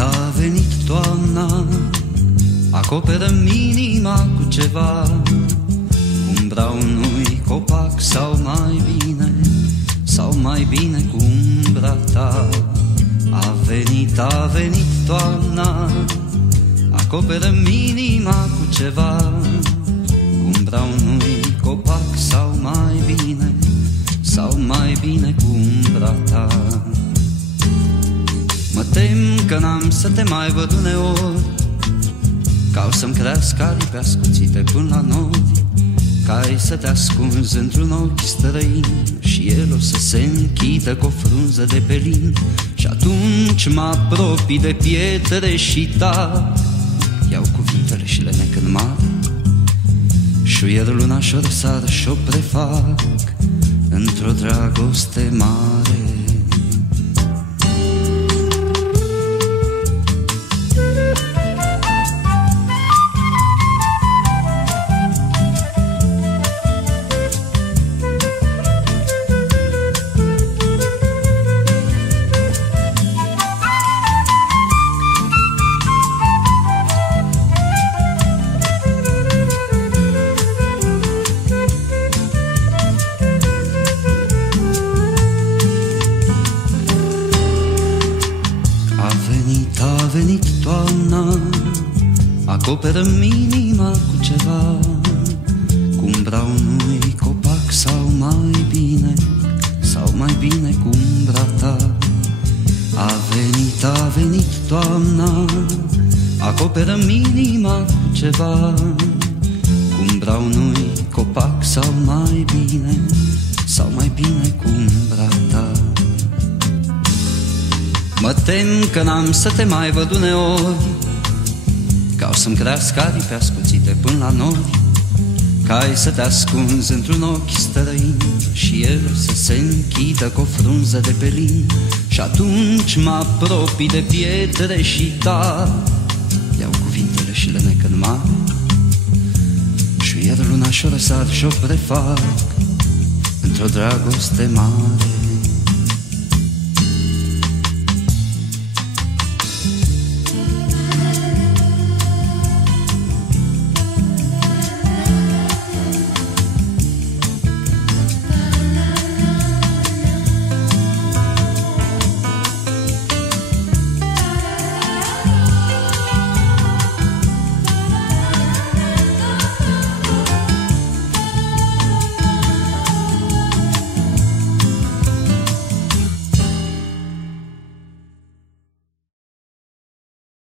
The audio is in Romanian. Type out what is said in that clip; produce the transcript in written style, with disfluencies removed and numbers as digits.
a venit toamna, acoperă-mi inima cu ceva, cu umbra unui copac sau mai bine cu umbra ta. A venit toamna, acoperă-mi inima cu ceva, cu umbra unui copac sau mai bine cu umbra ta. Mă tem că n-am să te mai văd uneori, ca o să-mi crească aripi ascuțite până la nori, ca ai să te ascunzi într-un ochi străin și el o să se închidă cu o frunză de pelin. Și atunci mă apropii de pietre și tac, iau cuvintele și le nec în mare, șuier luna și-o răsar și-o prefac într-o dragoste mare. A venit toamna, acoperă-mi inima cu ceva, cu umbra unui copac sau mai bine cu umbra ta. A venit toamna, acoperă-mi inima cu ceva, cu umbra unui copac sau mai bine cu umbra ta. Mă tem că n-am să te mai văd uneori, ca o să-mi crească aripi ascuțite până la nori, ca ai să te ascunzi într-un ochi străin și el să se închidă cu o frunză de pelin. Și atunci mă apropii de pietre și tac, iau cuvintele și le nec în mare, șuier luna și-o răsar și-o prefac într-o dragoste mare.